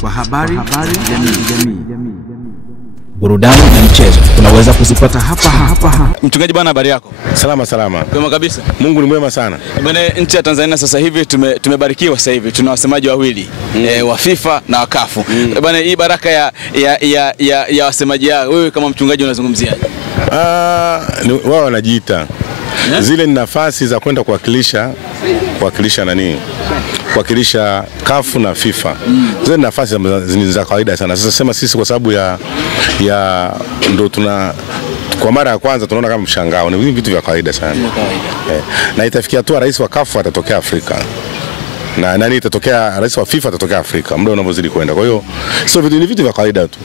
kwa habari jamii. Burudani na michezo tunaweza kuzipata hapa. Mchungaji bwana, habari yako? Salama. Kwema kabisa. Mungu ni mwema sana. Bwana, nchi ya Tanzania sasa hivi tumebarikiwa sasa hivi. Tuna wasemaji wawili, wa FIFA na wa CAF. Bwana, hii baraka ya wasemaji hao, wewe kama mchungaji unazungumziaje? Wao wanajiita. Zile ni nafasi za kwenda kuwakilisha kuwakilisha CAF na FIFA. Zile ni nafasi za kawaida sana. Sasa sema sisi kwa sababu ya ndo kwa mara ya kwanza tunaona kama mshangao. Ni vitu vya kawaida sana. Na itafikia tu rais wa CAF atatokea Afrika. Na nani itatokea rais wa FIFA atatokea Afrika muda unavyozidi kwenda. Kwa hiyo ni vitu vya kawaida tu.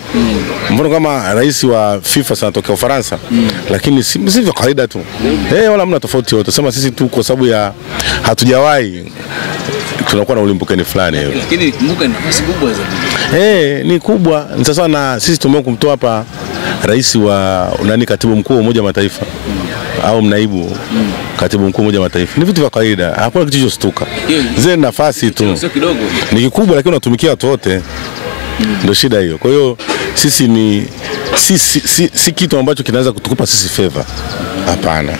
Mfano kama rais wa FIFA anatokea Ufaransa, lakini si vya kawaida tu. Wala mna tofauti yote. Sema sisi tu kwa sababu ya hatujawahi tunakuwa na ulimbukeni fulani hiyo. Lakini kumbuka ni nafasi kubwa zaidi. Ni kubwa. Sasa na sisi tumekuwa kumtoa hapa rais wa katibu mkuu wa Umoja wa Mataifa au mnaibu katibu mkuu wa Umoja wa Mataifa. Ni vitu vya kawaida. Hakuna kitu chostuka. Zile nafasi tu. Sio kidogo. Ni kikubwa lakini unatumikia watu wote. Ndio shida hiyo. Kwa hiyo sisi si kitu ambacho kinaweza kutukupa sisi favor. Hapana.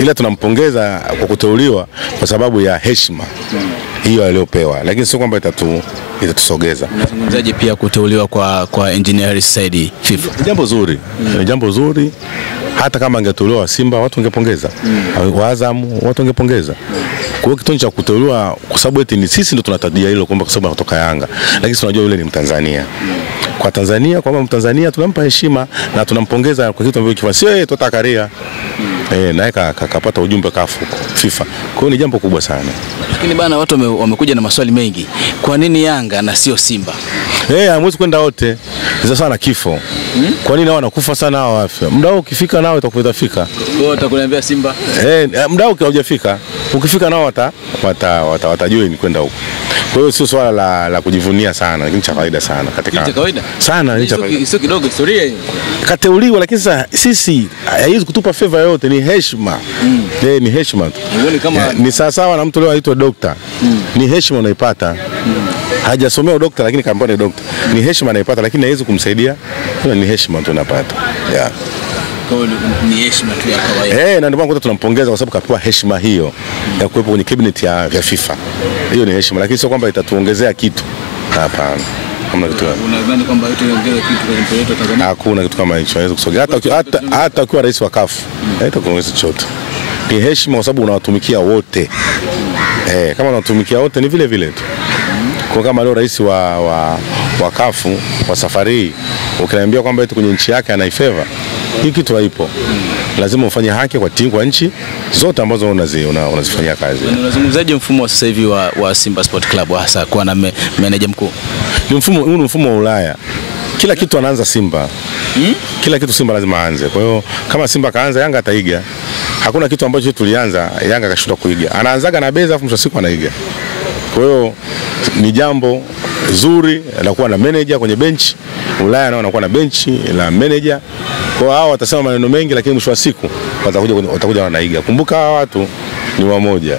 Ila tunampongeza kwa kuteuliwa kwa sababu ya heshima hiyo aliyopewa. Lakini sio kwamba itatusogeza. Unazungumzaje pia kuteuliwa kwa Engineer Said FIFA? Ni jambo zuri. Hata kama angeteuliwa Simba watu wangepongeza. Wa Azam watu wangepongeza. Kwa hiyo kitendo cha kuteuliwa kwa sababu eti ni sisi ndio tunatajia hilo kwamba kwa sababu anatoka Yanga. Lakini tunajua yule ni Mtanzania. Kwa Tanzania, kwa Mtanzania tunampa heshima na tunampongeza kwa kitu ambacho kifanya. Sio yeye tutakaria. Naye kapata ujumbe CAF FIFA. Kwa hiyo ni jambo kubwa sana. Lakini bana, watu wamekuja na maswali mengi. Kwa nini Yanga na sio Simba? Hamwezi kwenda wote. Sasa sana kifo. Kwa nini hao wanakufa sana hao afya? Muda wao ukifika nao itakufika. Wewe utakuniambia Simba? Muda wao hujafika. Ukifika nao watajua ni kwenda huko. Kwa hiyo sio swala la kujivunia sana, lakini cha kawaida sana katika. Ni kawaida? Sana, ni cha kawaida. Sio kidogo historia hiyo. Kateuliwa, lakini sasa sisi haiwezi kutupa favor yote, ni heshima. Ni heshima tu. Ni sawa na mtu leo aitwa dokta. Ni heshima unaipata. Hajasomea dokta lakini kaambiwa ni dokta. Ni heshima anaipata lakini haiwezi kumsaidia. Ni heshima tu unapata. Ni heshima tu ya kawaida. Na ndio maana tunampongeza kwa sababu kapewa heshima hiyo ya kuwepo kwenye cabinet ya FIFA. Hiyo ni heshima, lakini sio kwamba itatuongezea kitu. Hapana. Unadhani kwamba itaongeza kitu kwa nchi yetu Tanzania? Hakuna kitu kama hicho. Haiwezi kusogea hata ukiwa rais wa CAF. Haitakuongeza chochote. Ni heshima kwa sababu unawatumikia wote. Kama unawatumikia wote ni vile vile tu. Kwa kama leo rais wa CAF wa safari ukiniambia kwamba eti kwenye nchi yake anaifeva, hii kitu haipo. Lazima ufanye haki kwa nchi zote ambazo unazifanyia kazi. Unazungumzaje mfumo sasa hivi wa Simba Sport Club hasa kuwa na meneja mkuu? Ni mfumo wa Ulaya. Kila kitu anaanza Simba. Kila kitu Simba lazima aanze. Kwa hiyo kama Simba kaanza, Yanga ataiga. Hakuna kitu ambacho tulianza Yanga kashuta kuiga. Anaanzaga na beza afu mwisho siku anaiga. Kwa hiyo ni jambo zuri la kuwa na manager kwenye bench. Ulaya nao wanakuwa na bench la manager. Kwa hao watasema maneno mengi lakini mwisho wa siku watakuja wanaiga. Kumbuka hawa watu ni wamoja.